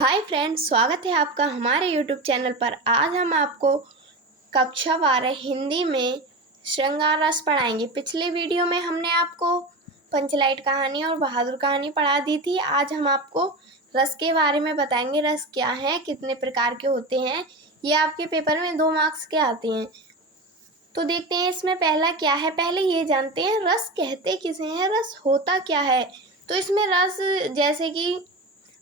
Hi friends, स्वागत है आपका हमारे यूट्यूब चैनल पर। आज हम आपको कक्षा 12 हिंदी में श्रृंगार रस पढ़ाएंगे। पिछले वीडियो में हमने आपको पंचलाइट कहानी और बहादुर कहानी पढ़ा दी थी। आज हम आपको रस के बारे में बताएंगे। रस क्या है, कितने प्रकार के होते हैं, ये आपके पेपर में 2 मार्क्स के आते हैं। तो देखते हैं इसमें पहला क्या है। पहले ये जानते हैं रस कहते किसे हैं, रस होता क्या है। तो इसमें रस, जैसे कि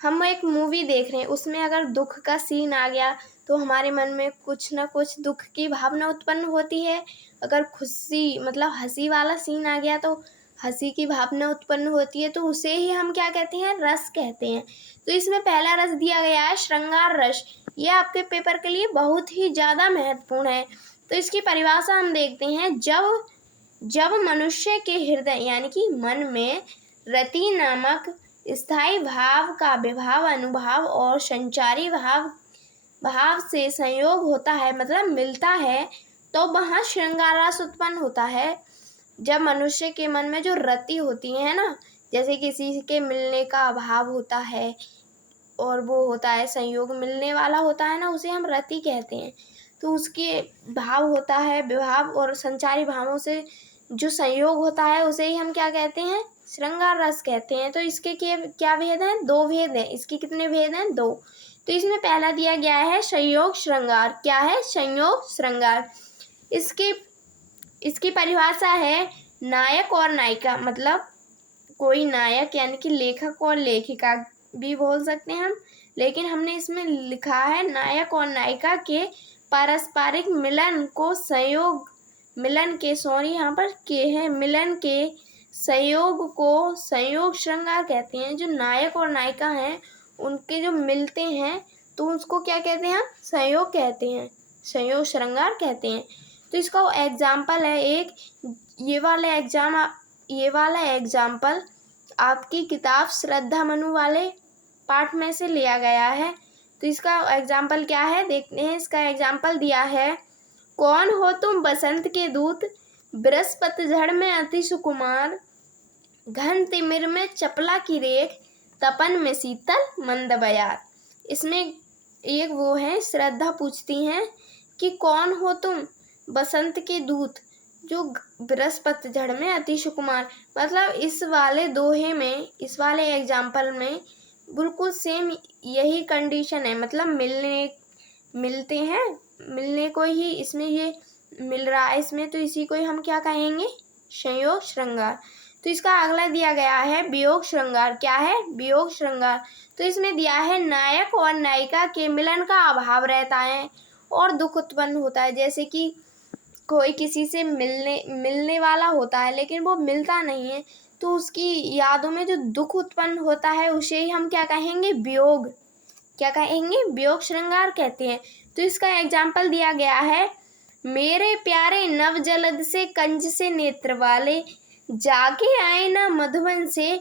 हम एक मूवी देख रहे हैं, उसमें अगर दुख का सीन आ गया तो हमारे मन में कुछ ना कुछ दुख की भावना उत्पन्न होती है। अगर खुशी मतलब हंसी वाला सीन आ गया तो हंसी की भावना उत्पन्न होती है। तो उसे ही हम क्या कहते हैं, रस कहते हैं। तो इसमें पहला रस दिया गया है श्रृंगार रस। ये आपके पेपर के लिए बहुत ही ज़्यादा महत्वपूर्ण है। तो इसकी परिभाषा हम देखते हैं। जब मनुष्य के हृदय यानी कि मन में रति नामक स्थायी भाव का विभाव, अनुभाव और संचारी भाव से संयोग होता है, मतलब मिलता है, तो वहाँ श्रृंगार रस उत्पन्न होता है। जब मनुष्य के मन में जो रति होती है ना, जैसे किसी के मिलने का अभाव होता है और वो होता है संयोग, मिलने वाला होता है ना, उसे हम रति कहते हैं। तो उसके भाव होता है, विभाव और संचारी भावों से जो संयोग होता है उसे ही हम क्या कहते हैं, श्रृंगार रस कहते हैं। तो इसके क्या भेद हैं, 2 भेद हैं। इसके कितने भेद हैं, 2। तो इसमें पहला दिया गया है संयोग श्रृंगार। क्या है, संयोग श्रृंगार। इसकी परिभाषा है नायक और नायिका, मतलब कोई नायक यानी कि लेखक और लेखिका भी बोल सकते हैं हम, लेकिन हमने इसमें लिखा है नायक और नायिका के पारस्परिक मिलन को संयोग, मिलन के, सॉरी यहाँ पर के है, मिलन के संयोग को संयोग श्रृंगार कहते हैं। जो नायक और नायिका हैं उनके जो मिलते हैं तो उसको क्या कहते हैं, हम संयोग कहते हैं, संयोग श्रृंगार कहते हैं। तो इसका एग्जाम्पल है एक, ये वाला एग्जाम्पल आपकी किताब श्रद्धा मनु वाले पाठ में से लिया गया है। तो इसका एग्जाम्पल क्या है, देखते हैं। इसका एग्जाम्पल दिया है, कौन हो तुम बसंत के दूत, बृहस्पति झड़ में अति सुकुमार, घन तिमिर में चपला की रेख, तपन में शीतल मंद बयार। इसमें एक वो है, श्रद्धा पूछती हैं कि कौन हो तुम बसंत के दूत, जो बृहस्पति झड़ में अति सुकुमार, मतलब इस वाले दोहे में, इस वाले एग्जाम्पल में बिल्कुल सेम यही कंडीशन है। मतलब मिलते हैं, मिलने को ही इसमें ये मिल रहा है इसमें, तो इसी को ही हम क्या कहेंगे, संयोग श्रृंगार। तो इसका अगला दिया गया है वियोग श्रृंगार। क्या है, वियोग श्रृंगार। तो इसमें दिया है नायक और नायिका के मिलन का अभाव रहता है और दुख उत्पन्न होता है। जैसे कि कोई किसी से मिलने वाला होता है लेकिन वो मिलता नहीं है, तो उसकी यादों में जो दुख उत्पन्न होता है उसे ही हम क्या कहेंगे, वियोग। क्या कहेंगे, वियोग श्रृंगार कहते हैं। तो इसका एग्जाम्पल दिया गया है, मेरे प्यारे नव जलद से कंज से नेत्र वाले, जाके आए ना मधुबन से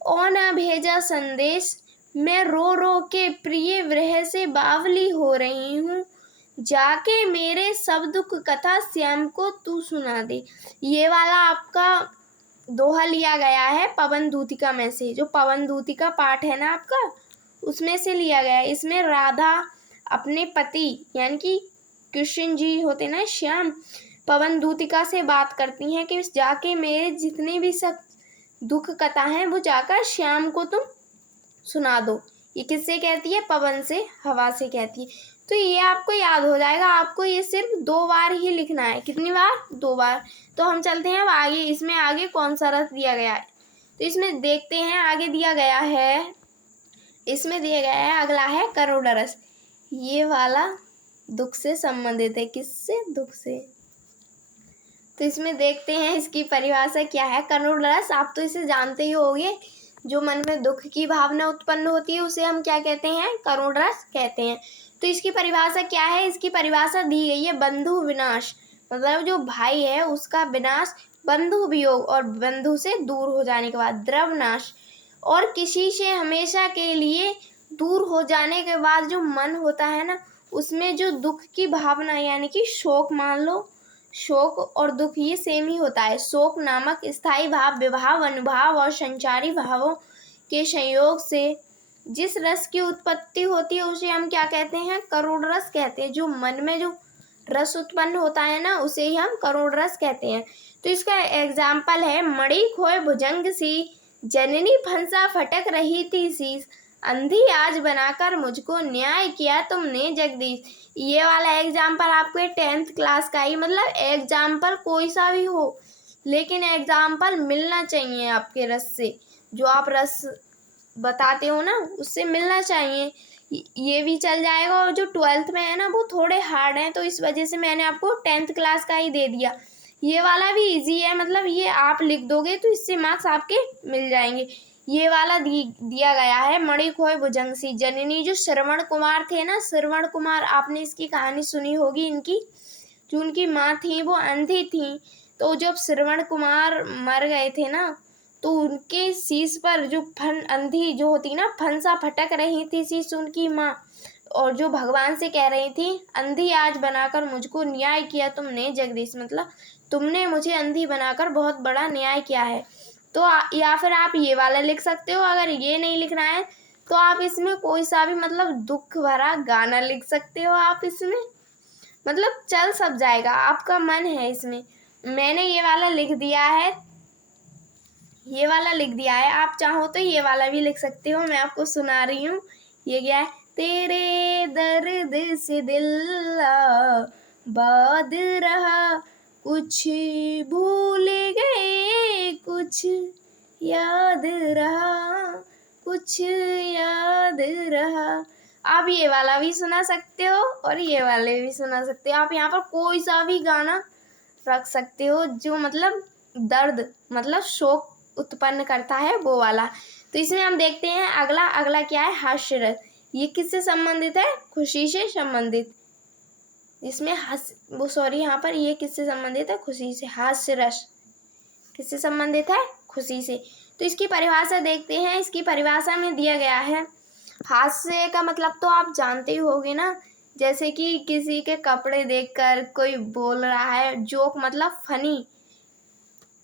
और ना भेजा संदेश, मैं रो रो के प्रिय विरह से बावली हो रही हूँ, जाके मेरे सब दुख कथा श्याम को तू सुना दे। ये वाला आपका दोहा लिया गया है पवन दूतिका में से। जो पवन दूतिका पाठ है ना आपका, उसमें से लिया गया है। इसमें राधा अपने पति यानी कि कृष्ण जी होते ना, श्याम, पवन दूतिका से बात करती हैं कि जाके मेरे जितने भी सब दुख कथा हैं वो जाकर श्याम को तुम सुना दो। ये किससे कहती है, पवन से, हवा से कहती है। तो ये आपको याद हो जाएगा। आपको ये सिर्फ 2 बार ही लिखना है। कितनी बार, 2 बार। तो हम चलते हैं अब आगे। इसमें आगे कौन सा रस दिया गया है, तो इसमें देखते हैं आगे दिया गया है। इसमें दिया गया है, अगला है करुण रस। ये वाला दुख से संबंधित है। किससे, दुख से। तो इसमें देखते हैं इसकी परिभाषा क्या है। करुण रस आप तो इसे जानते ही होंगे, जो मन में दुख की भावना उत्पन्न होती है उसे हम क्या कहते हैं, करुण रस कहते हैं। तो इसकी परिभाषा क्या है, इसकी परिभाषा दी गई है, बंधु विनाश, मतलब जो भाई है उसका विनाश, बंधु वियोग और बंधु से दूर हो जाने के बाद, द्रव नाश, और किसी से हमेशा के लिए दूर हो जाने के बाद जो मन होता है ना, उसमें जो दुख की भावना यानी कि शोक, मान लो शोक और दुख ये सेम ही होता है। शोक नामक स्थायी भाव, विभाव, अनुभाव और संचारी भावों के संयोग से जिस रस की उत्पत्ति होती है उसे हम क्या कहते हैं? करुण रस कहते हैं। जो मन में जो रस उत्पन्न होता है ना, उसे ही हम करुण रस कहते हैं। तो इसका एग्जाम्पल है, मणि खोए भुजंग सी, जननी फंसा फटक रही थी शीश, अंधी आज बनाकर मुझको न्याय किया तुमने जगदीश। ये वाला एग्जाम्पल आपके 10th क्लास का ही, मतलब एग्जाम्पल कोई सा भी हो, लेकिन एग्जाम्पल मिलना चाहिए आपके रस से। जो आप रस बताते हो ना, उससे मिलना चाहिए। ये भी चल जाएगा। और जो 12th में है ना, वो थोड़े हार्ड हैं, तो इस वजह से मैंने आपको 10th क्लास का ही दे दिया। ये वाला भी इजी है, मतलब ये आप लिख दोगे तो इससे मार्क्स आपके मिल जाएंगे। ये वाला दिया गया है, मणि खोए भुजंग सी जननी। जो श्रवण कुमार थे ना, श्रवण कुमार, आपने इसकी कहानी सुनी होगी। इनकी जो उनकी माँ थी वो अंधी थी, तो जब श्रवण कुमार मर गए थे ना, तो उनके शीश पर जो अंधी जो होती ना, फंसा फटक रही थी शीश उनकी माँ, और जो भगवान से कह रही थी, अंधी आज बनाकर मुझको न्याय किया तुमने जगदीश, मतलब तुमने मुझे अंधी बनाकर बहुत बड़ा न्याय किया है। तो या फिर आप ये वाला लिख सकते हो। अगर ये नहीं लिखना है तो आप इसमें कोई सा भी मतलब दुख भरा गाना लिख सकते हो। आप इसमें मतलब चल सब जाएगा, आपका मन है इसमें। मैंने ये वाला लिख दिया है, ये वाला लिख दिया है। आप चाहो तो ये वाला भी लिख सकते हो। मैं आपको सुना रही हूँ। ये क्या है? तेरे दर्द से दिल बाद रहा, कुछ भूल गए कुछ याद रहा, कुछ याद रहा। आप ये वाला भी सुना सकते हो और ये वाले भी सुना सकते हो। आप यहाँ पर कोई सा भी गाना रख सकते हो जो मतलब दर्द, मतलब शोक उत्पन्न करता है, वो वाला। तो इसमें हम देखते हैं अगला क्या है? हास्य रस। ये किससे संबंधित है? खुशी से संबंधित। इसमें यहाँ पर ये किससे संबंधित है? खुशी से। हास्य रस किससे संबंधित है? खुशी से। तो इसकी परिभाषा देखते हैं। इसकी परिभाषा में दिया गया है, हास्य का मतलब तो आप जानते ही होगे ना, जैसे कि किसी के कपड़े देखकर कोई बोल रहा है, जोक मतलब फनी,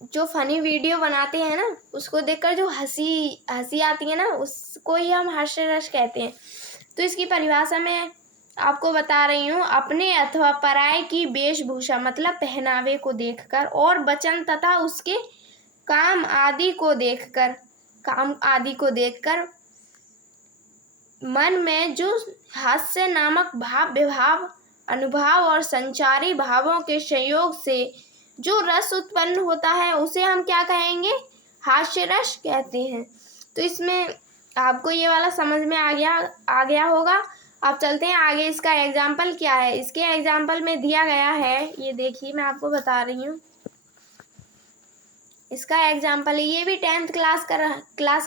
जो फनी वीडियो बनाते हैं ना, उसको देखकर जो हंसी आती है ना, उसको ही हम हास्य रस कहते हैं। तो इसकी परिभाषा में आपको बता रही हूँ, अपने अथवा पराये की वेशभूषा मतलब पहनावे को देखकर, और वचन तथा उसके काम आदि को देखकर मन में जो हास्य नामक भाव विभाव अनुभाव और संचारी भावों के संयोग से जो रस उत्पन्न होता है, उसे हम क्या कहेंगे? हास्य रस कहते हैं। तो इसमें आपको ये वाला समझ में आ गया होगा। आप चलते हैं आगे। इसका एग्जाम्पल क्या है? इसके एग्जाम्पल में दिया गया है, ये देखिए मैं आपको बता रही हूँ। इसका एग्जाम्पल है, ये भी 10th क्लास का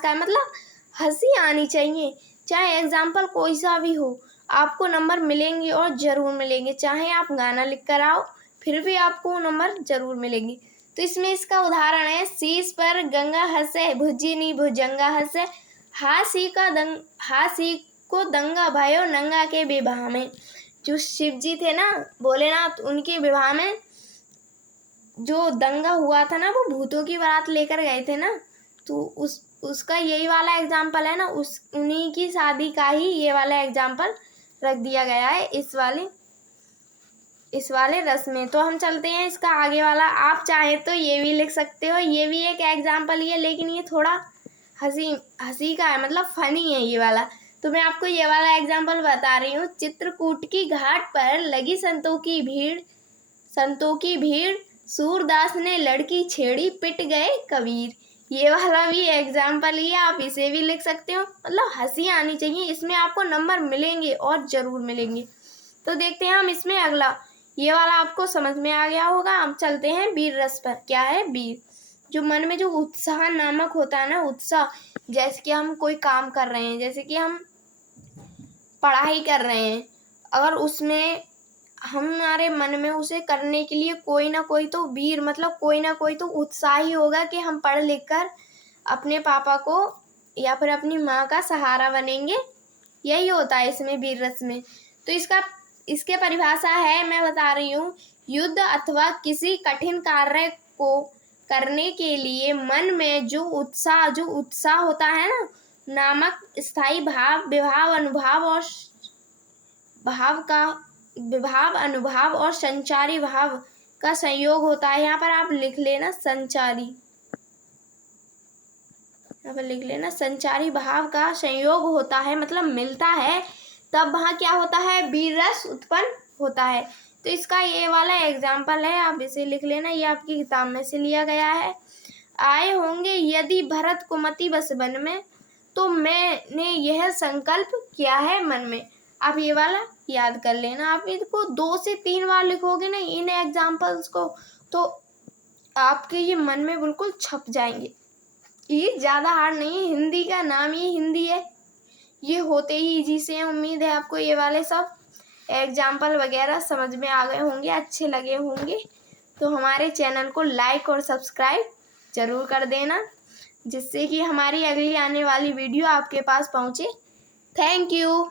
है, मतलब हंसी आनी चाहिए। चाहे एग्जाम्पल कोई सा भी हो, आपको नंबर मिलेंगे और ज़रूर मिलेंगे। चाहे आप गाना लिख कर आओ, फिर भी आपको नंबर ज़रूर मिलेंगे। तो इसमें इसका उदाहरण है, शीश पर गंगा हंसे भुजिनी भुजंगा हंसे, हासी को दंगा भयो नंगा के विवाह में। जो शिव जी थे ना, भोलेनाथ, उनके विवाह में जो दंगा हुआ था ना, वो भूतों की बारात लेकर गए थे ना, तो उसका यही वाला एग्जाम्पल है ना, उन्हीं की शादी का ही ये वाला एग्जाम्पल रख दिया गया है इस वाले रस में। तो हम चलते हैं इसका आगे वाला। आप चाहे तो ये भी लिख सकते हो, ये भी एक एग्जाम्पल ही है, लेकिन ये थोड़ा हंसी का है, मतलब फनी है ये वाला। तो मैं आपको ये वाला एग्जाम्पल बता रही हूँ। चित्रकूट की घाट पर लगी संतों की भीड़, सूरदास ने लड़की छेड़ी, पिट गए कबीर। ये वाला भी एग्जाम्पल ही है, आप इसे भी लिख सकते हो। मतलब हंसी आनी चाहिए, इसमें आपको नंबर मिलेंगे और ज़रूर मिलेंगे। तो देखते हैं हम इसमें अगला। ये वाला आपको समझ में आ गया होगा। हम चलते हैं वीर रस पर। क्या है? वीर। जो मन में जो उत्साह नामक होता है ना, उत्साह, जैसे कि हम कोई काम कर रहे हैं, जैसे कि हम पढ़ाई कर रहे हैं, अगर उसमें हमारे मन में उसे करने के लिए कोई ना कोई तो वीर, मतलब कोई ना कोई तो उत्साही होगा कि हम पढ़ लिख कर अपने पापा को या फिर अपनी माँ का सहारा बनेंगे। यही होता है इसमें वीर रस में। तो इसके परिभाषा है, मैं बता रही हूँ, युद्ध अथवा किसी कठिन कार्य को करने के लिए मन में जो उत्साह होता है ना, नामक स्थायी भाव विभाव अनुभाव और संचारी भाव का संयोग होता है। यहाँ पर आप लिख लेना संचारी, यहाँ पर लिख लेना संचारी भाव का संयोग होता है, मतलब मिलता है, तब वहाँ क्या होता है, वीर रस उत्पन्न होता है। तो इसका ये वाला एग्जाम्पल है, आप इसे लिख लेना, ये आपकी किताब में से लिया गया है। आए होंगे यदि भरत कुमति बस वन में, तो मैंने यह संकल्प किया है मन में। आप ये वाला याद कर लेना। आप इसको 2 से 3 बार लिखोगे ना इन एग्जाम्पल्स को, तो आपके ये मन में बिल्कुल छप जाएंगे। ये ज़्यादा हार्ड नहीं है, हिंदी का नाम ही हिंदी है, ये होते ही इजी से हैं। उम्मीद है आपको ये वाले सब एग्जाम्पल वगैरह समझ में आ गए होंगे, अच्छे लगे होंगे। तो हमारे चैनल को लाइक और सब्सक्राइब ज़रूर कर देना, जिससे कि हमारी अगली आने वाली वीडियो आपके पास पहुँचे। Thank you.